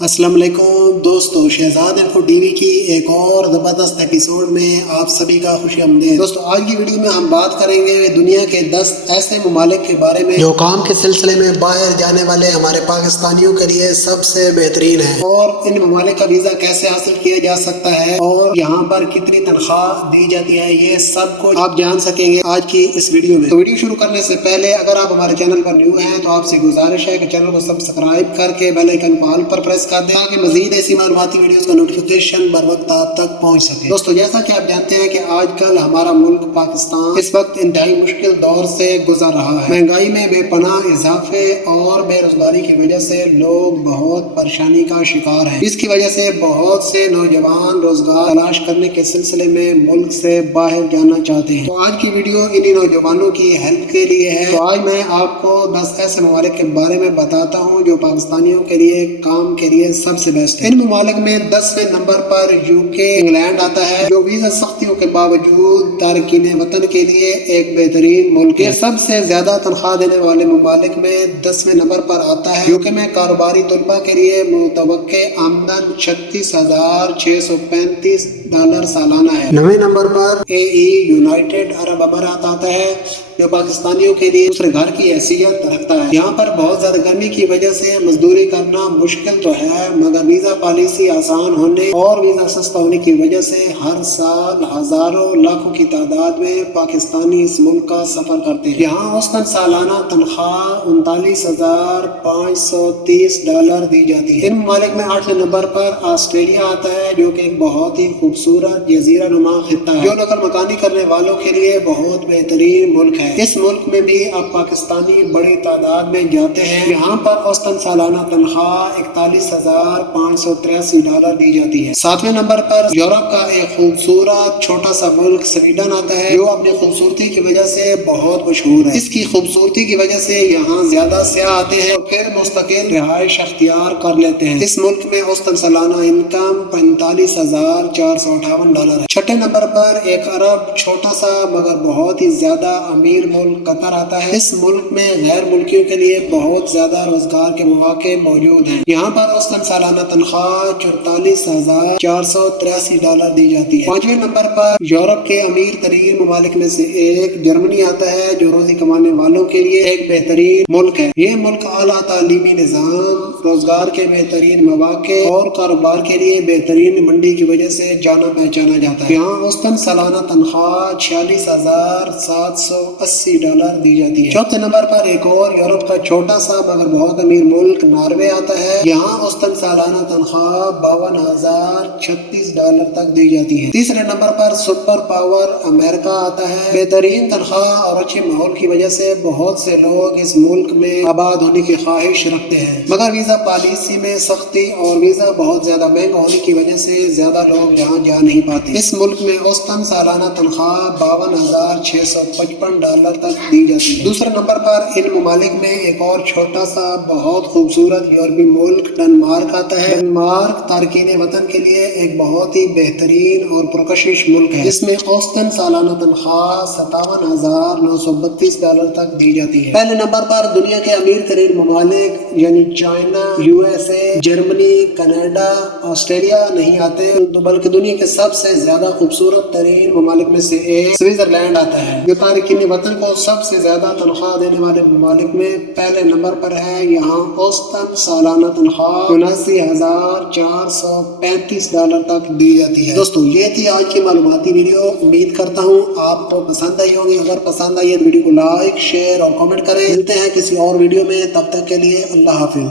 السلام علیکم دوستو، شہزاد انفو ٹی وی کی ایک اور زبردست ایپیسوڈ میں آپ سبھی کا خوش آمدید۔ دوستو آج کی ویڈیو میں ہم بات کریں گے دنیا کے 10 ایسے ممالک کے بارے میں جو کام کے سلسلے میں باہر جانے والے ہمارے پاکستانیوں کے لیے سب سے بہترین ہے، اور ان ممالک کا ویزا کیسے حاصل کیا جا سکتا ہے اور یہاں پر کتنی تنخواہ دی جاتی ہے، یہ سب کچھ آپ جان سکیں گے آج کی اس ویڈیو میں۔ تو ویڈیو شروع کرنے سے پہلے اگر آپ ہمارے چینل پر نیو ہیں تو آپ سے گزارش ہے کہ چینل کو سبسکرائب کر کے بیل آئیکن کو آل پر پریس کر دیں تاکہ مزید ایسی معلوماتی ویڈیوز کا نوٹیفیکیشن بر وقت آپ تک پہنچ سکے۔ دوستو جیسا کہ آپ جانتے ہیں کہ آج کل ہمارا ملک پاکستان اس وقت انتہائی مشکل دور سے گزر رہا ہے۔ مہنگائی میں بے پناہ اضافے اور بے روزگاری کی وجہ سے لوگ بہت پریشانی کا شکار ہیں۔ اس کی وجہ سے بہت سے نوجوان روزگار تلاش کرنے کے سلسلے میں ملک سے باہر جانا چاہتے ہیں۔ تو آج کی ویڈیو انہی نوجوانوں کی ہیلپ کے لیے ہے۔ تو آج میں آپ کو 10 ایسے ممالک کے بارے میں بتاتا ہوں جو پاکستانیوں کے لیے کام کے لیے سب سے بیسٹ ہے۔ ان ممالک میں 10ویں نمبر پر UK انگلینڈ آتا ہے، جو ویزا سختیوں کے باوجود تارکین وطن کے لیے ایک بہترین ملک ہے۔ سب سے زیادہ تنخواہ دینے والے ممالک میں 10ویں نمبر پر آتا ہے۔ UK میں کاروباری طلباء کے لیے متوقع آمدن $36,635 سالانہ ہے۔ 9ویں نمبر پر AE یونائٹڈ عرب امارات آتا ہے، جو پاکستانیوں کے لیے دوسرے گھر کی حیثیت رکھتا ہے۔ یہاں پر بہت زیادہ گرمی کی وجہ سے مزدوری کرنا مشکل تو ہے، مگر ویزا پالیسی آسان ہونے اور ویزا سستا ہونے کی وجہ سے ہر سال ہزاروں لاکھوں کی تعداد میں پاکستانی اس ملک کا سفر کرتے ہیں۔ یہاں اوسطاً سالانہ تنخواہ $39,530 دی جاتی ہے۔ ان ممالک میں 8ویں نمبر پر آسٹریلیا آتا ہے، جو کہ ایک بہت ہی خوبصورت جزیرہ نما خطہ ہے، جو نقل مکانی کرنے والوں کے لیے بہت بہترین ملک ہے۔ اس ملک میں بھی اب پاکستانی بڑی تعداد میں جاتے ہیں۔ یہاں پر اوسطاً سالانہ تنخواہ $41,583 دی جاتی ہے۔ 7ویں نمبر پر یورپ کا ایک خوبصورت چھوٹا سا ملک سویڈن آتا ہے، جو اپنی خوبصورتی کی وجہ سے بہت مشہور ہے۔ اس کی خوبصورتی کی وجہ سے یہاں زیادہ سیاح آتے ہیں اور پھر مستقل رہائش اختیار کر لیتے ہیں۔ اس ملک میں اوسطاً سالانہ انکم $45,458 ہے۔ 6 نمبر پر ایک عرب چھوٹا سا مگر بہت ہی زیادہ امیر ملک قطر آتا ہے۔ اس ملک میں غیر ملکیوں کے لیے بہت زیادہ روزگار کے مواقع موجود ہیں۔ یہاں پر اوسطاً سالانہ تنخواہ $44,483 دی جاتی ہے۔ 5ویں نمبر پر یورپ کے امیر ترین ممالک میں سے ایک جرمنی آتا ہے، جو روزی کمانے والوں کے لیے ایک بہترین ملک ہے۔ یہ ملک اعلیٰ تعلیمی نظام، روزگار کے بہترین مواقع اور کاروبار کے لیے بہترین منڈی کی وجہ سے جانا پہچانا جاتا ہے۔ یہاں اوسطاً سالانہ تنخواہ $46,780 دی جاتی ہے۔ 4تھے نمبر پر ایک اور یورپ کا چھوٹا سا مگر بہت امیر ملک ناروے آتا ہے۔ یہاں اوسطاً سالانہ تنخواہ $52,036 تک دی جاتی ہے۔ 3رے نمبر پر سپر پاور امریکہ آتا ہے۔ بہترین تنخواہ اور اچھے ماحول کی وجہ سے بہت سے لوگ اس ملک میں آباد ہونے کی خواہش رکھتے ہیں، مگر ویزا پالیسی میں سختی اور ویزا بہت زیادہ مہنگا ہونے کی وجہ سے زیادہ لوگ یہاں جا نہیں پاتے۔ اس ملک میں اوسطاً سالانہ تنخواہ $52,655 تک دی جاتی ہے۔ 2 نمبر پر ان ممالک میں ایک اور چھوٹا سا بہت خوبصورت یورپی ملک ڈنمارک آتا ہے۔ ڈنمارک تارکین وطن کے لیے ایک بہت ہی بہترین اور پرکشش ملک ہے، جس میں اوسطاً سالانہ تنخواہ $57,932 تک دی جاتی ہے۔ پہلے نمبر پر دنیا کے امیر ترین ممالک یعنی China, USA، Germany, Canada, Australia نہیں آتے، بلکہ دنیا کے سب سے زیادہ خوبصورت ترین ممالک میں سے ایک سوئٹزرلینڈ آتا ہے، جو تارکین وطن کو سب سے زیادہ تنخواہ دینے والے ممالک میں پہلے نمبر پر ہے۔ یہاں اوسطاً سالانہ تنخواہ $79,435 تک دی جاتی ہے۔ دوستو یہ تھی آج کی معلوماتی ویڈیو، امید کرتا ہوں آپ کو پسند آئی ہوگی۔ اگر پسند آئی ہے تو ویڈیو کو لائک، شیئر اور کامنٹ کریں۔ ملتے ہیں کسی اور ویڈیو میں، تب تک کے لیے اللہ حافظ۔